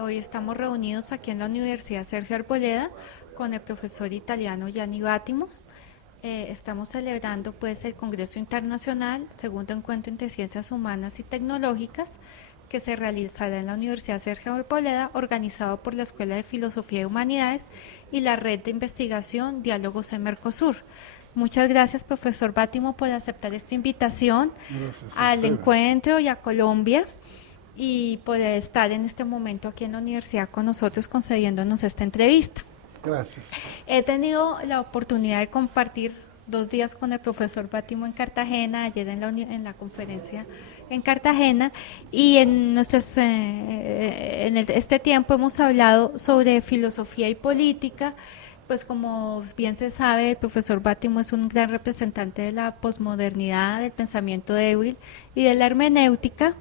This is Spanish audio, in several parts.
Hoy estamos reunidos aquí en la Universidad Sergio Arboleda con el profesor italiano Gianni Vattimo. Estamos celebrando pues el Congreso Internacional, segundo encuentro entre ciencias humanas y tecnológicas, que se realizará en la Universidad Sergio Arboleda, organizado por la Escuela de Filosofía y Humanidades y la Red de Investigación Diálogos en Mercosur. Muchas gracias, profesor Vattimo, por aceptar esta invitación al encuentro y a Colombia y poder estar en este momento aquí en la universidad con nosotros concediéndonos esta entrevista. Gracias. He tenido la oportunidad de compartir 2 días con el profesor Vattimo en Cartagena, ayer en la conferencia en Cartagena, y este tiempo hemos hablado sobre filosofía y política. Pues como bien se sabe, el profesor Vattimo es un gran representante de la posmodernidad, del pensamiento débil y de la hermenéutica,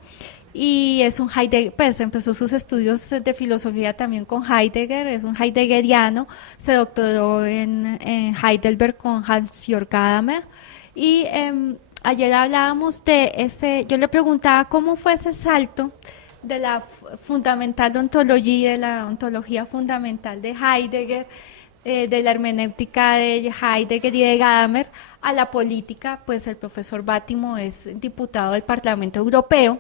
y es un Heidegger, pues empezó sus estudios de filosofía también con Heidegger, es un heideggeriano, se doctoró en Heidelberg con Hans-Jörg Gadamer, y ayer hablábamos de ese, yo le preguntaba cómo fue ese salto de la fundamental ontología, de la ontología fundamental de Heidegger, de la hermenéutica de Heidegger y de Gadamer, a la política. Pues el profesor Vattimo es diputado del Parlamento Europeo.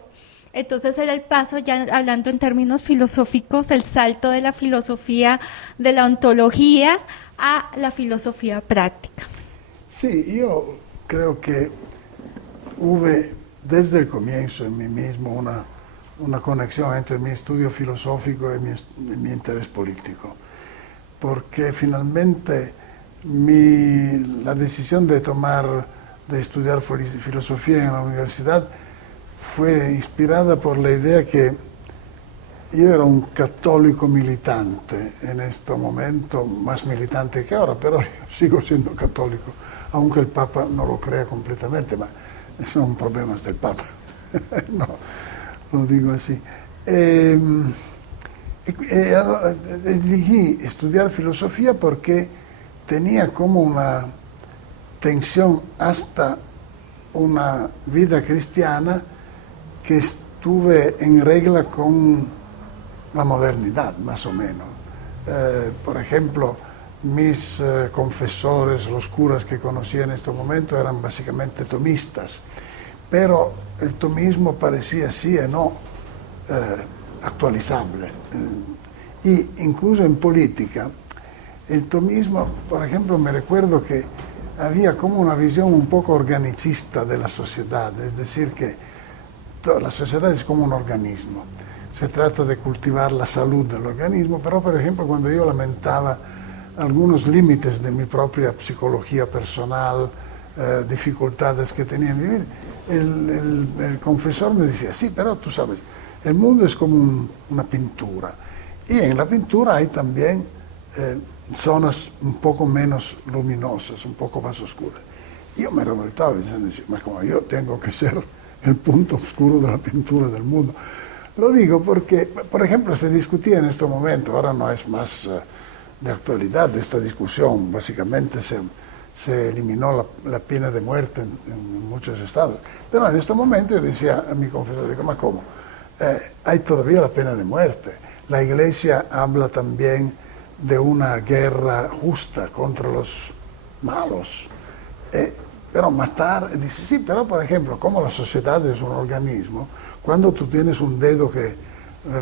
Entonces era el paso, ya hablando en términos filosóficos, el salto de la filosofía, de la ontología a la filosofía práctica. Sí, yo creo que hubo desde el comienzo en mí mismo una conexión entre mi estudio filosófico y mi interés político, porque finalmente la decisión de estudiar filosofía en la universidad fue inspirada por la idea que yo era un católico militante en este momento, más militante que ahora, pero yo sigo siendo católico, aunque el Papa no lo crea completamente, ma son problemas del Papa, no, lo digo así. Elegí estudiar filosofía porque tenía como una tensión hasta una vida cristiana que estuve en regla con la modernidad, más o menos. Por ejemplo, mis confesores, los curas que conocí en este momento, eran básicamente tomistas, pero el tomismo parecía sí y no actualizable. Y incluso en política, el tomismo, por ejemplo, me recuerdo que había como una visión un poco organicista de la sociedad, es decir, que la sociedad es como un organismo. Se trata de cultivar la salud del organismo, pero por ejemplo cuando yo lamentaba algunos límites de mi propia psicología personal, dificultades que tenía en vivir, el confesor me decía, sí, pero tú sabes, el mundo es como una pintura, y en la pintura hay también zonas un poco menos luminosas, un poco más oscuras. Yo me revoltaba diciendo, ma como yo tengo que ser el punto oscuro de la pintura del mundo. Lo digo porque, por ejemplo, se discutía en este momento, ahora no es más de actualidad esta discusión, básicamente se eliminó la pena de muerte en muchos estados, pero en este momento yo decía a mi confesor, digo, ma ¿cómo? Hay todavía la pena de muerte. La Iglesia habla también de una guerra justa contra los malos. Pero matar, dice, sí, pero por ejemplo, como la sociedad es un organismo, cuando tú tienes un dedo que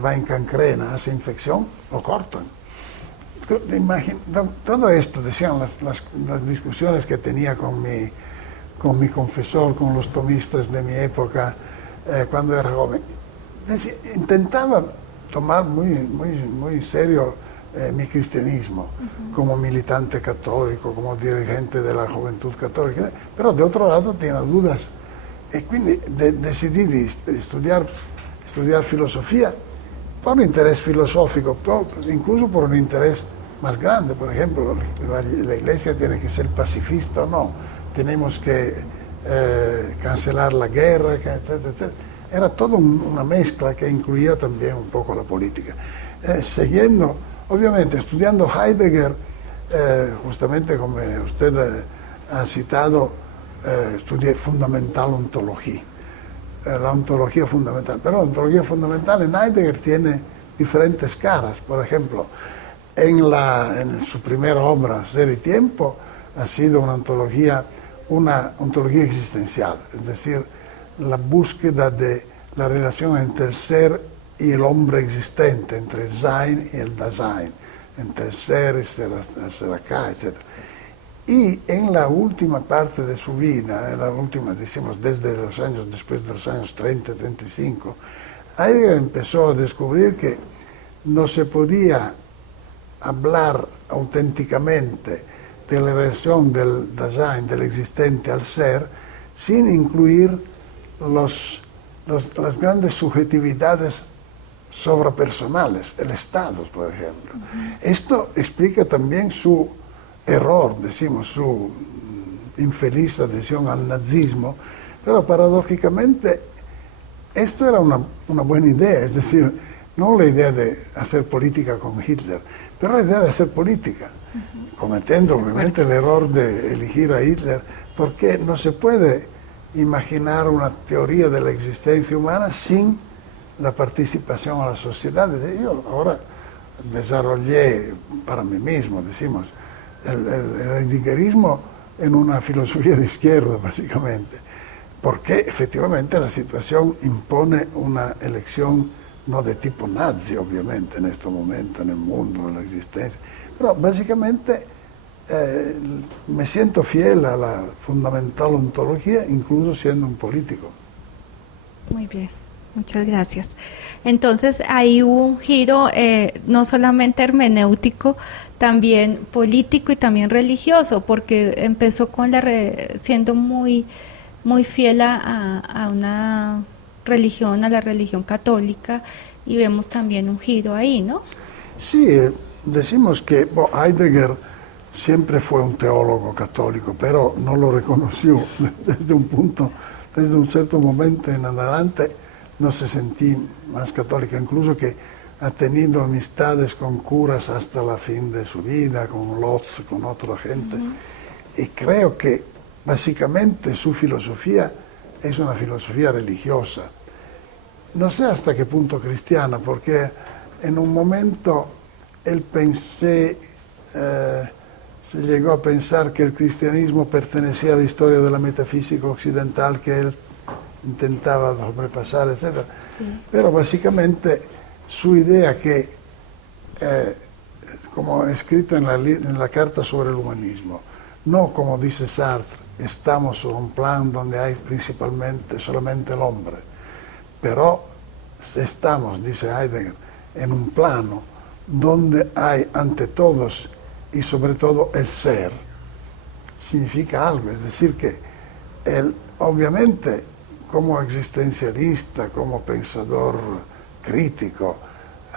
va en cancrena, hace infección, lo cortan. Todo esto, decían las discusiones que tenía con mi confesor, con los tomistas de mi época, cuando era joven. Intentaba tomar muy en serio mi cristianismo, como militante católico, como dirigente de la juventud católica, però de otro lado tenía dudas e quindi decidí di studiare filosofia por un interés filosófico, incluso por un interés más grande. Por ejemplo, la Iglesia tiene que ser pacifista o no, tenemos que cancelar la guerra, etcétera, etcétera. Era toda una mezcla que incluía también un poco la política. Ovviamente, studiando Heidegger, justamente come usted ha citado, estudié fundamental ontología, la ontología fundamental. Pero la ontología fundamental en Heidegger tiene diferentes caras. Por ejemplo, en su primera obra, Ser y Tiempo, ha sido una ontología existencial, es decir, la búsqueda de la relación entre el ser y el hombre existente, entre el Sein y el Dasein, entre el ser y el ser acá, etc. Y en la última parte de su vida, en la última, decimos, después de los años 30, 35, Heidegger empezó a descubrir que no se podía hablar auténticamente de la relación del Dasein, del existente al ser, sin incluir las grandes subjetividades sobrepersonales, el Estado, por ejemplo. Esto explica también su error, decimos, su infeliz adhesión al nazismo, pero paradójicamente esto era una buena idea, es decir, no la idea de hacer política con Hitler, pero la idea de hacer política, cometiendo obviamente el error de elegir a Hitler, porque no se puede imaginar una teoría de la existencia humana sin la participación a la sociedad. Yo ahora desarrollé para mí mismo, decimos, el heideggerismo en una filosofía de izquierda, básicamente, porque efectivamente la situación impone una elección no de tipo nazi, obviamente, en este momento, en el mundo, en la existencia, pero básicamente me siento fiel a la fundamental ontología, incluso siendo un político. Muy bien, muchas gracias. Entonces ahí hubo un giro no solamente hermenéutico, también político y también religioso, porque empezó con siendo muy fiel a una religión, a la religión católica, y vemos también un giro ahí, ¿no? Sí, decimos que Heidegger siempre fue un teólogo católico, pero no lo reconoció desde un cierto momento en adelante no se sentía más católica, incluso que ha tenido amistades con curas hasta la fin de su vida, con Lotz, con otra gente, y creo que básicamente su filosofía es una filosofía religiosa. No sé hasta qué punto cristiana, porque en un momento él se llegó a pensar que el cristianismo pertenecía a la historia de la metafísica occidental que él intentaba sobrepasar, etc. Sí. Pero básicamente su idea que, como escrito en la Carta sobre el Humanismo, no como dice Sartre, estamos en un plan donde hay principalmente solamente el hombre, pero estamos, dice Heidegger, en un plano donde hay ante todos y sobre todo el ser, significa algo, es decir que él obviamente como existencialista, como pensador crítico,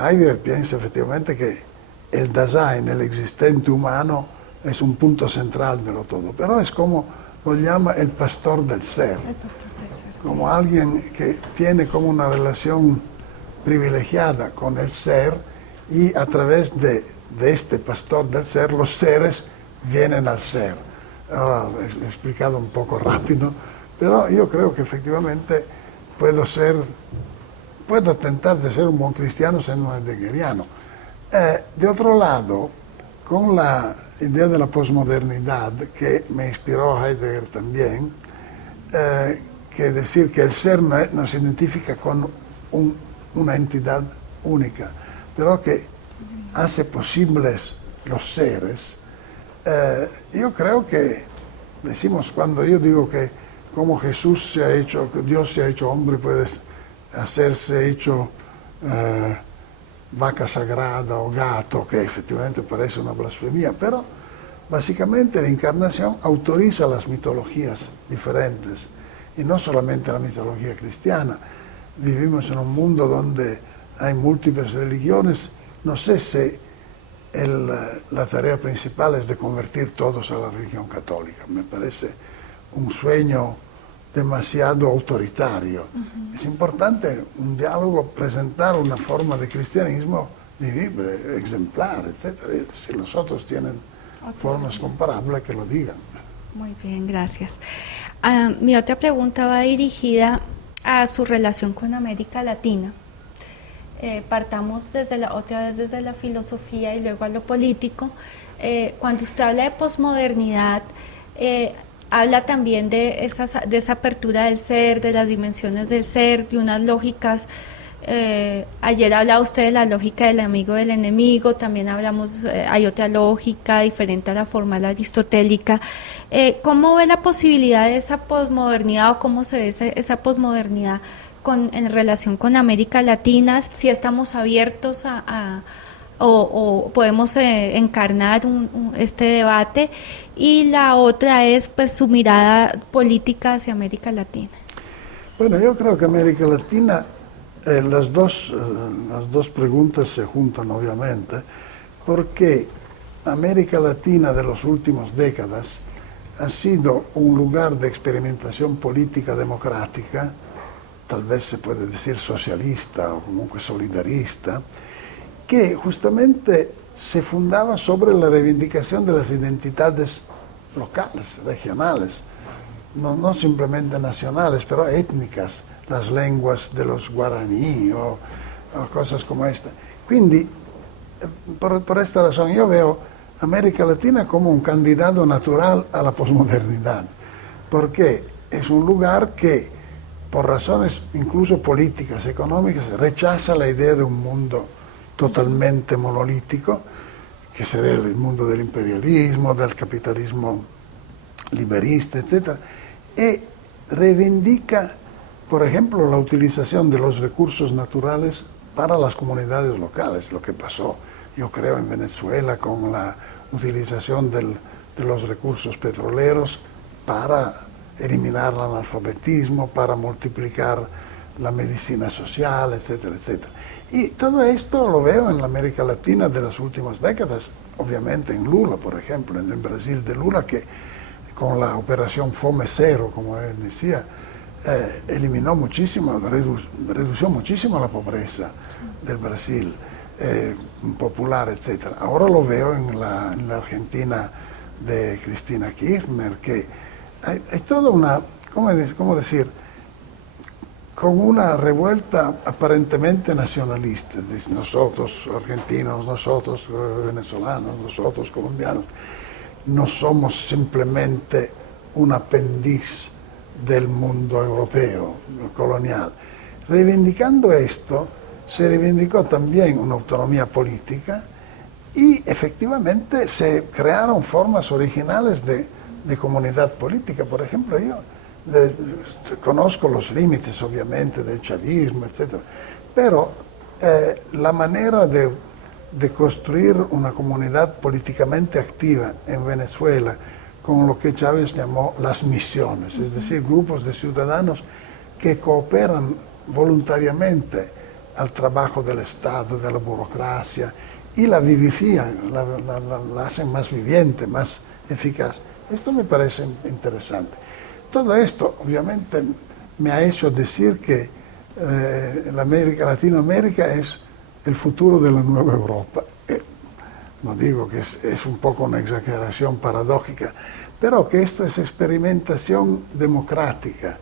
Heidegger piensa efectivamente que el Dasein, el existente humano, es un punto central de lo todo, pero es como lo llama el pastor del ser, como alguien que tiene como una relación privilegiada con el ser y a través de este pastor del ser, los seres vienen al ser. Ahora, he explicado un poco rápido, pero yo creo que efectivamente puedo tentar de ser un buen cristiano siendo un heideggeriano. De otro lado, con la idea de la posmodernidad, que me inspiró a Heidegger también, que decir que el ser no se identifica con una entidad única, pero que hace posibles los seres. Yo creo que, decimos, cuando yo digo que como Jesús se ha hecho, que Dios se ha hecho hombre, puede hacerse hecho vaca sagrada o gato, que efectivamente parece una blasfemia, pero básicamente la encarnación autoriza las mitologías diferentes, y no solamente la mitología cristiana. Vivimos en un mundo donde hay múltiples religiones, no sé si la tarea principal es de convertir todos a la religión católica, me parece un sueño demasiado autoritario. Es importante un diálogo, presentar una forma de cristianismo vivible, ejemplar, etc. Si los otros tienen formas comparables, que lo digan. Muy bien, gracias. Mi otra pregunta va dirigida a su relación con América Latina. partamos otra vez desde la filosofía y luego a lo político. Cuando usted habla de posmodernidad, habla también de esa apertura del ser, de las dimensiones del ser, de unas lógicas. Ayer hablaba usted de la lógica del amigo del enemigo, también hablamos, hay otra lógica diferente a la formal aristotélica. ¿Cómo ve la posibilidad de esa posmodernidad o cómo se ve esa posmodernidad en relación con América Latina? Si estamos abiertos o podemos encarnar este debate, y la otra es pues su mirada política hacia América Latina. Bueno, yo creo que América Latina, las dos preguntas se juntan obviamente, porque América Latina de las últimas décadas ha sido un lugar de experimentación política democrática, tal vez se puede decir socialista o comunque solidarista, que justamente se fundaba sobre la reivindicación de las identidades locales, regionales, no simplemente nacionales, pero étnicas, las lenguas de los guaraní o cosas como esta. Quindi, por esta razón, yo veo América Latina como un candidato natural a la posmodernidad, porque es un lugar que, por razones incluso políticas, económicas, rechaza la idea de un mundo totalmente monolítico, que sería el mundo del imperialismo, del capitalismo liberista, etc. Y reivindica, por ejemplo, la utilización de los recursos naturales para las comunidades locales, lo que pasó, yo creo, en Venezuela con la utilización de los recursos petroleros para eliminar el analfabetismo, para multiplicar la medicina social, etcétera, etcétera. Y todo esto lo veo en la América Latina de las últimas décadas, obviamente en Lula, por ejemplo, en el Brasil de Lula, que con la operación Fome Cero, como él decía, eliminó muchísimo, redució muchísimo la pobreza del Brasil, popular, etc. Ahora lo veo en la Argentina de Cristina Kirchner, que hay toda una, ¿cómo decir?, con una revuelta aparentemente nacionalista, nosotros argentinos, nosotros venezolanos, nosotros colombianos, no somos simplemente un apéndice del mundo europeo, colonial. Reivindicando esto, se reivindicó también una autonomía política y efectivamente se crearon formas originales de comunidad política. Por ejemplo, yo conozco los límites obviamente del chavismo, etc. Pero la manera de construir una comunidad políticamente activa en Venezuela con lo que Chávez llamó las misiones, es decir, grupos de ciudadanos que cooperan voluntariamente al trabajo del Estado, de la burocracia, y la vivifican, la hacen más viviente, más eficaz. Esto me parece interesante. Todo esto, obviamente, me ha hecho decir que Latinoamérica es el futuro de la nueva Europa. No digo que es un poco una exageración paradójica, pero que esta es experimentación democrática.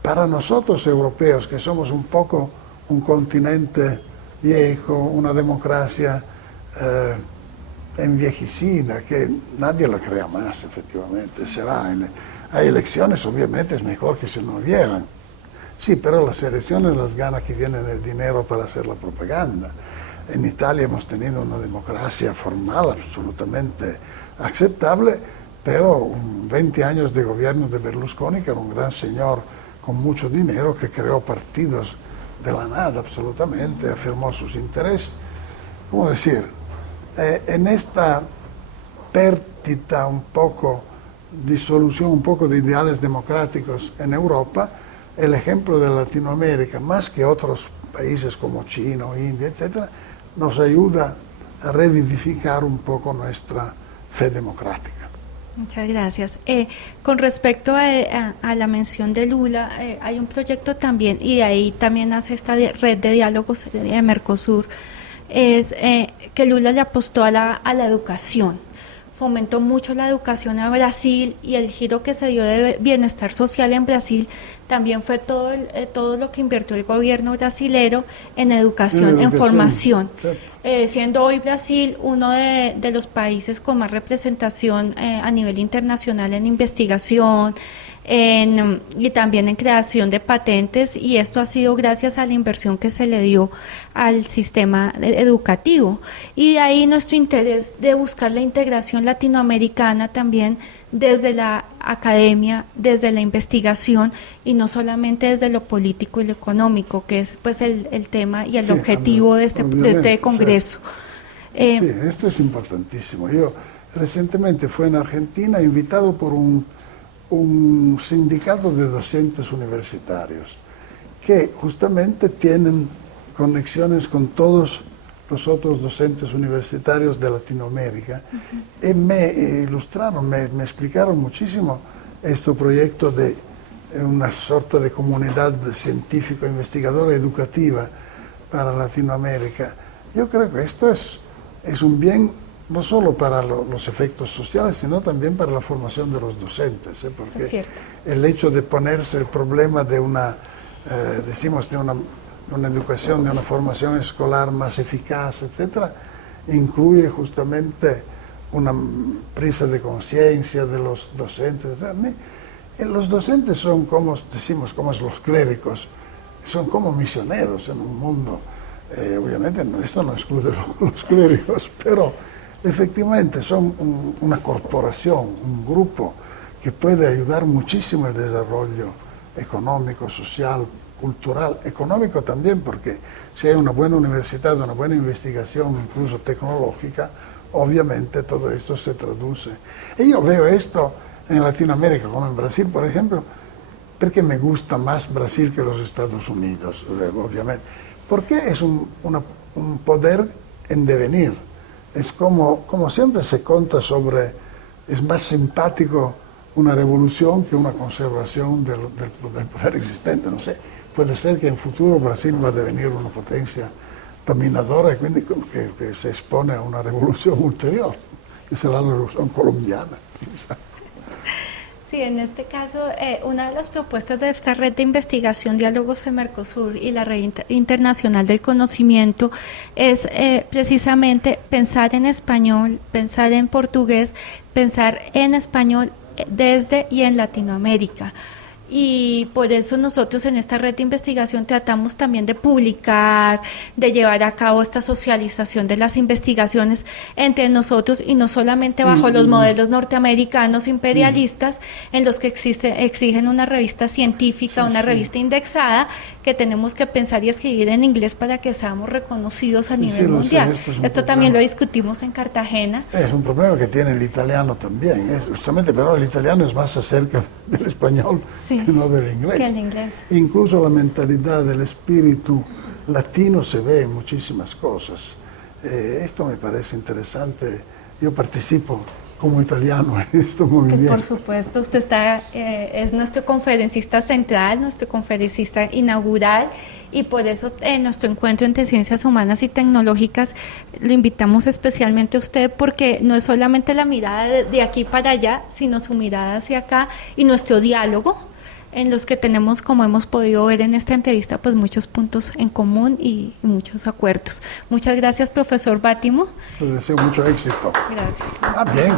Para nosotros europeos, que somos un poco un continente viejo, una democracia envejecida, que nadie la crea más, efectivamente, se va. Hay elecciones, obviamente es mejor que si no hubieran. Sí, pero las elecciones las gana que tienen el dinero para hacer la propaganda. En Italia hemos tenido una democracia formal absolutamente aceptable, pero 20 años de gobierno de Berlusconi, que era un gran señor con mucho dinero, que creó partidos de la nada absolutamente, afirmó sus intereses. ¿Cómo decir? En esta pérdida un poco, disolución un poco de ideales democráticos en Europa, el ejemplo de Latinoamérica, más que otros países como China o India, etc., nos ayuda a revivificar un poco nuestra fe democrática. Muchas gracias. Con respecto a la mención de Lula, hay un proyecto también, y de ahí también hace esta red de diálogos de Mercosur, es que Lula le apostó a la educación, fomentó mucho la educación a Brasil, y el giro que se dio de bienestar social en Brasil también fue todo lo que invirtió el gobierno brasilero en educación, en formación. Siendo hoy Brasil uno de los países con más representación a nivel internacional en investigación, y también en creación de patentes, y esto ha sido gracias a la inversión que se le dio al sistema educativo. Y de ahí nuestro interés de buscar la integración latinoamericana también desde la academia, desde la investigación, y no solamente desde lo político y lo económico, que es pues el tema y el objetivo de este congreso. Sí, esto es importantísimo. Yo recientemente fui en Argentina invitado por un sindicato de docentes universitarios que justamente tienen conexiones con todos los otros docentes universitarios de Latinoamérica, y me ilustraron, me explicaron muchísimo este proyecto de una sorta de comunidad científica, investigadora, educativa para Latinoamérica. Yo creo que esto es un bien no solo para los efectos sociales, sino también para la formación de los docentes, porque es cierto. El hecho de ponerse el problema de una educación, de una formación escolar más eficaz, etcétera, incluye justamente una presa de conciencia de los docentes. Los docentes son, como decimos, como los clérigos, son como misioneros en un mundo. Obviamente esto no excluye los clérigos, pero efectivamente son una corporación, un grupo que puede ayudar muchísimo el desarrollo económico, social, cultural, económico también, porque si hay una buena universidad, una buena investigación, incluso tecnológica, obviamente todo esto se traduce. Y yo veo esto en Latinoamérica, como en Brasil, por ejemplo, porque me gusta más Brasil que los Estados Unidos, obviamente. Porque es un poder en devenir. Es como siempre se cuenta sobre, es más simpático una revolución que una conservación del poder existente, no sé. Puede ser que en futuro Brasil va a devenir una potencia dominadora y que se expone a una revolución ulterior, que será la revolución colombiana. Sí, en este caso, una de las propuestas de esta red de investigación, Diálogos en Mercosur y la Red Internacional del Conocimiento es precisamente pensar en español, pensar en portugués, pensar en español desde y en Latinoamérica. Y por eso nosotros en esta red de investigación tratamos también de publicar, de llevar a cabo esta socialización de las investigaciones entre nosotros y no solamente bajo los modelos norteamericanos imperialistas en los que exigen una revista científica, una revista indexada, que tenemos que pensar y escribir en inglés para que seamos reconocidos a nivel mundial. Esto también lo discutimos en Cartagena. Es un problema que tiene el italiano también, justamente, pero el italiano es más acerca del español. Sí. No del inglés. Que el inglés. Incluso la mentalidad, el espíritu latino se ve en muchísimas cosas. Esto me parece interesante. Yo participo como italiano en este movimiento. Por supuesto, usted es nuestro conferencista central, nuestro conferencista inaugural, y por eso en nuestro encuentro entre ciencias humanas y tecnológicas lo invitamos especialmente a usted, porque no es solamente la mirada de aquí para allá, sino su mirada hacia acá y nuestro diálogo, en los que tenemos, como hemos podido ver en esta entrevista, pues muchos puntos en común y muchos acuerdos. Muchas gracias, profesor Bátimo. Les deseo mucho éxito. Gracias. Bien.